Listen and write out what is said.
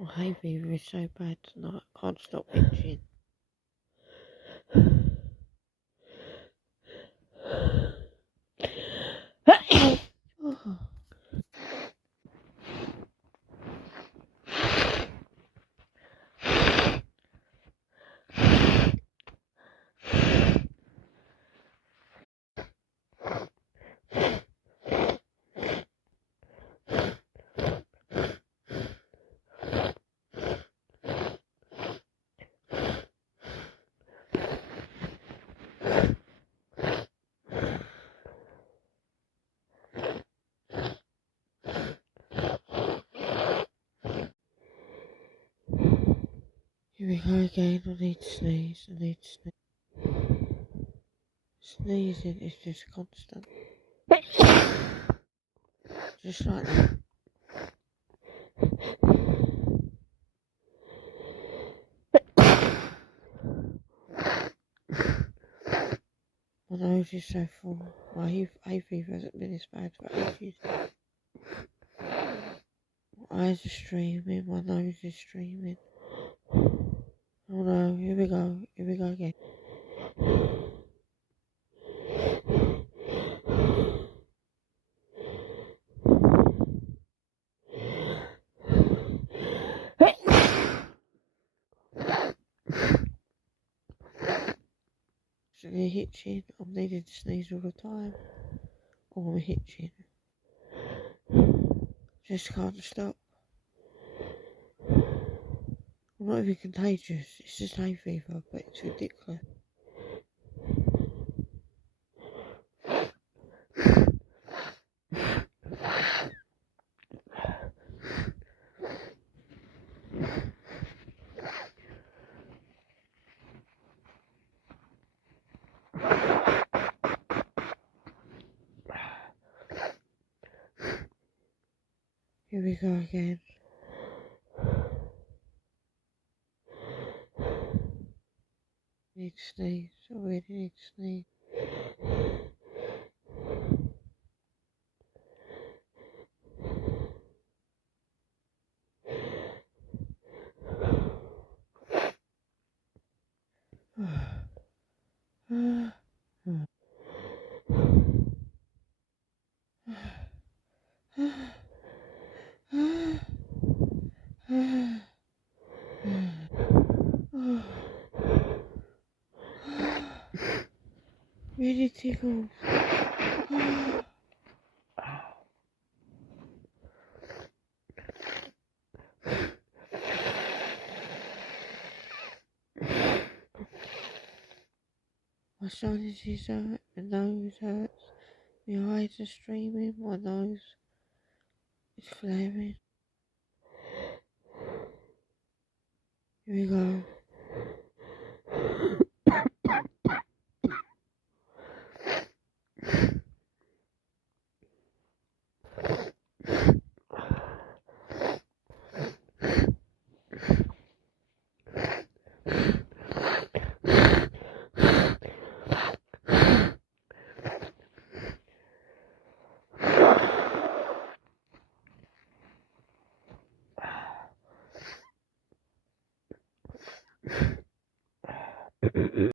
My hay fever is so bad tonight, I can't stop itching. Oh. Here we go again, I need to sneeze, Sneezing is just constant. Just like that. My nose is so full. My hay fever hasn't been this bad for ages. My eyes are streaming, my nose is streaming. Oh no, here we go again. So they're hitching, I'm needing to sneeze all the time. Or I'm hitching. Just can't stop. I'm not even contagious, it's just hay fever, but it's ridiculous. Here we go again. Need to sneeze, I really need to sneeze. Really tickles. My sinuses hurt, my nose hurts, my eyes are streaming, my nose is flaring. Here we go.